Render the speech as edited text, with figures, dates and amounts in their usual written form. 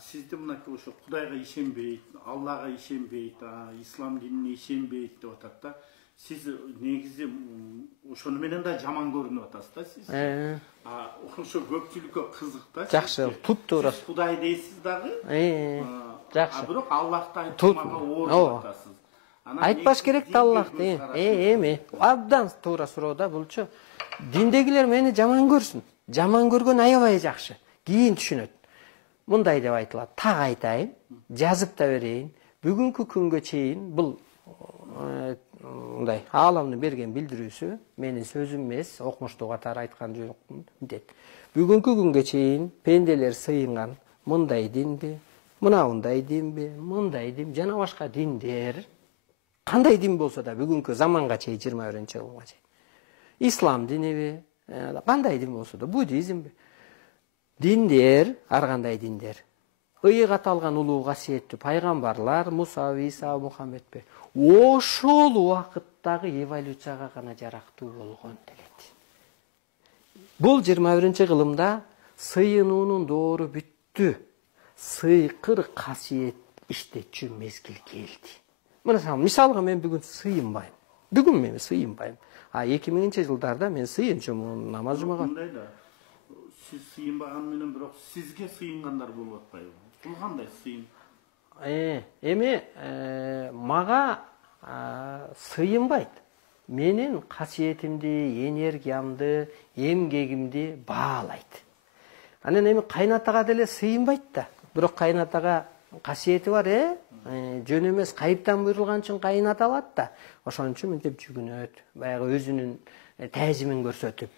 Sizde мынакей ошо Кудайга ишенбейт, Аллага ишенбейт, ислам динине ишенбейт деп атат да. Siz негизи ошону менен да жаман көрүнүп атасыз да сиз. Ошо көпчүлүккө кызык да. Жакшы, туп-туура. Сиз Кудай дейсиз дагы. Жакшы. Бирок Аллахты айтмага ооруп атасыз. Айтпаш керек да Аллахты. Эми абдан туура суроо да булчу. Диндегилер мени жаман көрсүн. Жаман көргөн аябай жакшы. Кийин түшүнөт. Мындай деп айтылат. Так айтайын, жазып да берейин. Бүгүнкү күнгө чейин бул мындай ааламдын берген билдирүүсү, менин сөзүм эмес, окумуштуу катары айткан жокмун дейт. Бүгүнкү күнгө чейин пенделер сыйынган мындай динби, мындай динби, мындай дин жана башка диндер кандай дин болсо да бүгүнкү заманга чейин 21-кылымга чейин. Ислам диниби, кандай дин болсо да, буддизмби. Диндер, ар кандай диндер. Ыйык аталган улуу касиеттүү пайгамбарлар, Муса, Иса, Мухаммедпи. Ошол убакыттагы эволюцияга гана жарактуу болгон делет. Бул 21-кылымда сыйынуунун доору бүттү. Сыйкыр касиет иштетчү мезгил келди. Мисалга мен бүгүн сыйынбайм. Бүгүн мен сыйынбайм. 2000-жылдарда мен сыйынчумун, намаз жумага. Siz sıyınbağın менен бирок sizge sıyınganдар болуп атпайбы? Бул кандай сыйын? Эми мага сыйынбайт. Менин касиетимди, энергиямды, эмгегимди баалайт. Анан эми кайнатага деле сыйынбайт да. Бирок кайнатага касиети бар, жөн эмес кайыптан буйрулган үчүн кайната алат да. Ошон үчүн мынтип жүгүнөт, баягы өзүнүн тәжимин көрсөтүп.